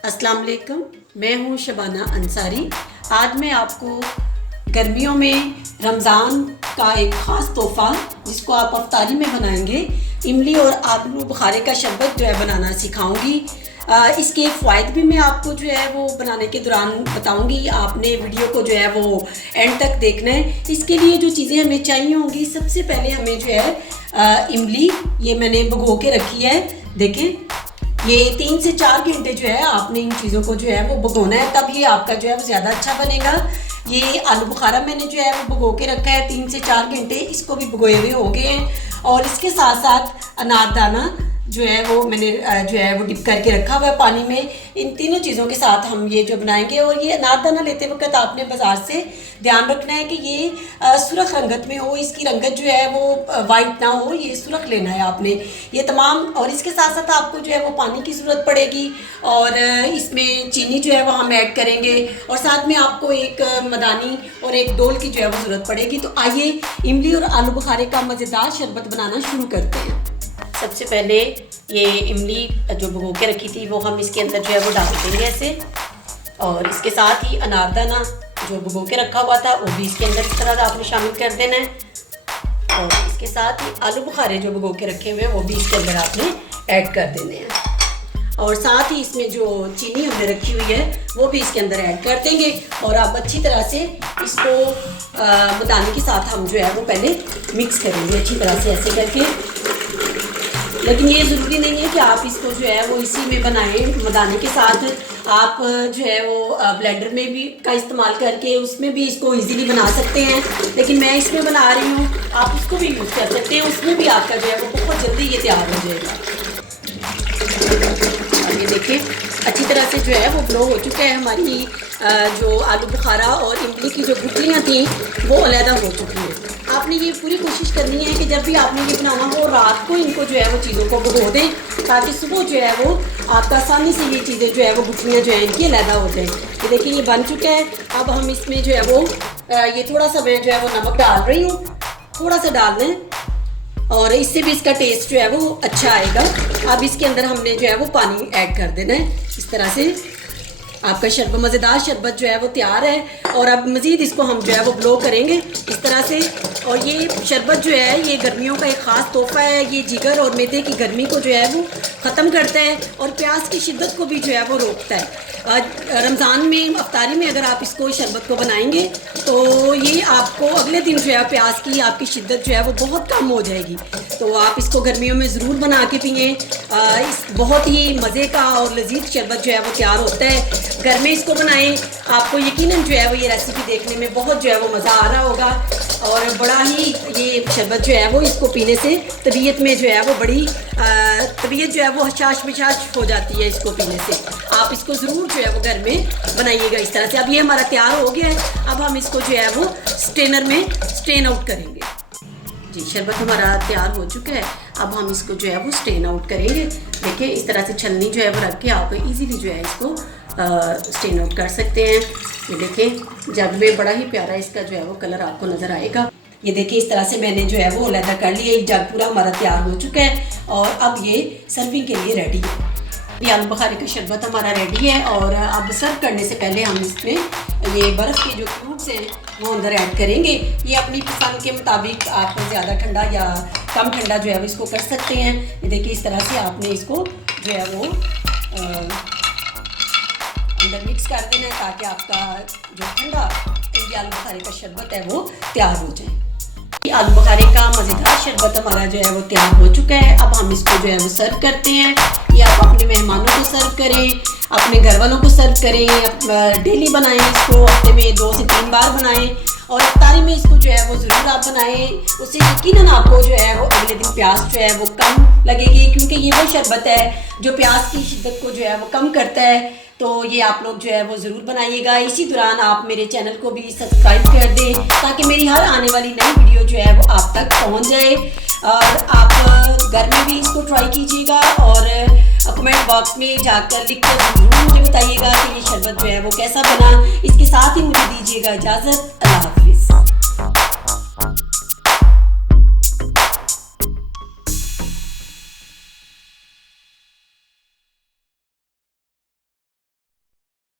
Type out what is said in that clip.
अस्सलाम वालेकुम, मैं हूँ शबाना अंसारी। आज मैं आपको गर्मियों में रमज़ान का एक ख़ास तोहफ़ा जिसको आप अफ्तारी में बनाएंगे, इमली और आलू बुखारे का शरबत जो है बनाना सिखाऊंगी। इसके फ़ायदे भी मैं आपको जो है वो बनाने के दौरान बताऊंगी। आपने वीडियो को जो है वो एंड तक देखना है। इसके लिए जो चीज़ें हमें चाहिए होंगी, सबसे पहले हमें जो है इमली, ये मैंने भिगो के रखी है। देखें, ये 3 से 4 घंटे जो है आपने इन चीज़ों को जो है वो भिगोना है, तब ये आपका जो है वो ज़्यादा अच्छा बनेगा। ये आलू बुखारा मैंने जो है वो भिगो के रखा है 3 से 4 घंटे, इसको भी भिगोए हुए हो गए हैं। और इसके साथ साथ अनारदाना जो है वो मैंने जो है वो डिप करके रखा हुआ है पानी में। इन तीनों चीज़ों के साथ हम ये जो बनाएंगे। और ये अनारदाना लेते वक्त आपने बाज़ार से ध्यान रखना है कि ये सुरख रंगत में हो, इसकी रंगत जो है वो वाइट ना हो, ये सुरख लेना है आपने ये तमाम। और इसके साथ साथ आपको जो है वो पानी की ज़रूरत पड़ेगी और इसमें चीनी जो है वो हम ऐड करेंगे और साथ में आपको एक मदानी और एक डोल की जो है वो ज़रूरत पड़ेगी। तो आइए इमली और आलू बुखारे का मज़ेदार शरबत बनाना शुरू करते हैं। सबसे पहले ये इमली जो भिगो के रखी थी वो हम इसके अंदर जो है वो डाल देंगे ऐसे, और इसके साथ ही अनारदाना जो भिगो के रखा हुआ था वो भी इसके अंदर इस तरह आपने शामिल कर देना है। और इसके साथ ही आलू बुखारे जो भिगो के रखे हुए हैं वो भी इसके अंदर आपने ऐड कर देने हैं। और साथ ही इसमें जो चीनी हमने रखी हुई है वो भी इसके अंदर ऐड कर देंगे। और आप अच्छी तरह से इसको मदानी के साथ हम जो है वो पहले मिक्स करेंगे अच्छी तरह से ऐसे करके। लेकिन ये ज़रूरी नहीं है कि आप इसको जो है वो इसी में बनाएं मदानी के साथ। आप जो है वो ब्लेंडर में भी का इस्तेमाल करके उसमें भी इसको इजीली बना सकते हैं, लेकिन मैं इसमें बना रही हूँ, आप इसको भी यूज़ कर सकते हैं। उसमें भी आपका जो है वो बहुत जल्दी ये तैयार हो जाएगा। और ये देखिए अच्छी तरह से जो है वो ग्लो हो चुका है। हमारी जो आलू बुखारा और इमली की जो गुठलियाँ थी वो अलहदा हो चुकी हैं। आपने ये पूरी कोशिश करनी है कि जब भी आपने ये बनाना हो रात को इनको जो है वो चीज़ों को भिगो दें, ताकि सुबह जो है वो आपका आसानी से ये चीज़ें जो है वो गुठलियाँ जो है इनकी अलहदा हो जाए। ये देखिए ये बन चुका है। अब हम इसमें जो है वो ये थोड़ा सा मैं जो है वो नमक डाल रही हूँ, थोड़ा सा डाल दें और इससे भी इसका टेस्ट जो है वो अच्छा आएगा। अब इसके अंदर हमने जो है वो पानी ऐड कर देना है। इस तरह से आपका शरबत, मज़ेदार शरबत जो है वो तैयार है। और अब मज़ीद इसको हम जो है वो ब्लो करेंगे इस तरह से। और ये शरबत जो है ये गर्मियों का एक ख़ास तोहफ़ा है। ये जिगर और मैदे की गर्मी को जो है वो ख़त्म करता है और प्यास की शिद्दत को भी जो है वो रोकता है। रमज़ान में अफ्तारी में अगर आप इसको शरबत को बनाएंगे तो ये आपको अगले दिन जो है प्यास की आपकी शिद्दत जो है वो बहुत कम हो जाएगी। तो आप इसको गर्मियों में ज़रूर बना के पिएँ। इस बहुत ही मज़े का और लजीज शरबत जो है वो तैयार होता है। घर में इसको बनाएं, आपको यकीनन जो है वो ये रेसिपी देखने में बहुत जो है वो मज़ा आ रहा होगा। और बड़ा ही ये शरबत जो है वो इसको पीने से तबीयत में जो है वो बड़ी तबीयत जो है वो हशाश मिशाश हो जाती है इसको पीने से। आप इसको ज़रूर जो है वो घर में बनाइएगा इस तरह से। अब ये हमारा तैयार हो गया है। अब हम इसको जो है वो स्ट्रेनर में स्ट्रेन आउट करेंगे। जी, शरबत हमारा तैयार हो चुका है। अब हम इसको जो है वो स्ट्रेन आउट करेंगे। देखिए इस तरह से छलनी जो है वो रख के आप इजीली जो है इसको स्ट्रेन आउट कर सकते हैं। ये देखें जग में बड़ा ही प्यारा इसका जो है वो कलर आपको नज़र आएगा। ये देखिए इस तरह से मैंने जो है वो अलहदा कर लिया। एक जग पूरा हमारा तैयार हो चुका है और अब ये सर्विंग के लिए रेडी है। ये आलू बुखारे का शरबत हमारा रेडी है। और अब सर्व करने से पहले हम इसमें ये बर्फ़ के जो क्यूब्स हैं वो अंदर ऐड करेंगे। ये अपनी पसंद के मुताबिक आप ज़्यादा ठंडा या कम ठंडा जो है वो इसको कर सकते हैं। ये देखिए इस तरह से आपने इसको जो है वो अंदर मिक्स कर देना है ताकि आपका जो ठंडा ये आलू बुखारे का शरबत है वो तैयार हो जाए। ये आलू बुखारे का मज़ेदार शरबत हमारा जो है वो तैयार हो चुका है। अब हम इसको जो है वो सर्व करते हैं। ये आप अपने मेहमानों को सर्व करें, अपने घर वालों को सर्व करें, डेली बनाएं इसको, हफ्ते में 2 से 3 बार बनाएं। और इफ्तारी में इसको जो है वो ज़रूर आप बनाएं। उससे यकीनन आपको जो है वो अगले दिन प्यास जो है वो कम लगेगी, क्योंकि ये वो शरबत है जो प्यास की शिद्दत को जो है वो कम करता है। तो ये आप लोग जो है वो ज़रूर बनाइएगा। इसी दौरान आप मेरे चैनल को भी सब्सक्राइब कर दें ताकि मेरी हर आने वाली नई वीडियो जो है वो आप तक पहुंच जाए। और आप घर में भी इसको ट्राई कीजिएगा और कमेंट बॉक्स में जाकर लिख कर ज़रूर मुझे बताइएगा कि ये शरबत जो है वो कैसा बना। इसके साथ ही मुझे दीजिएगा इजाज़त। अल्लाह हाफिज़।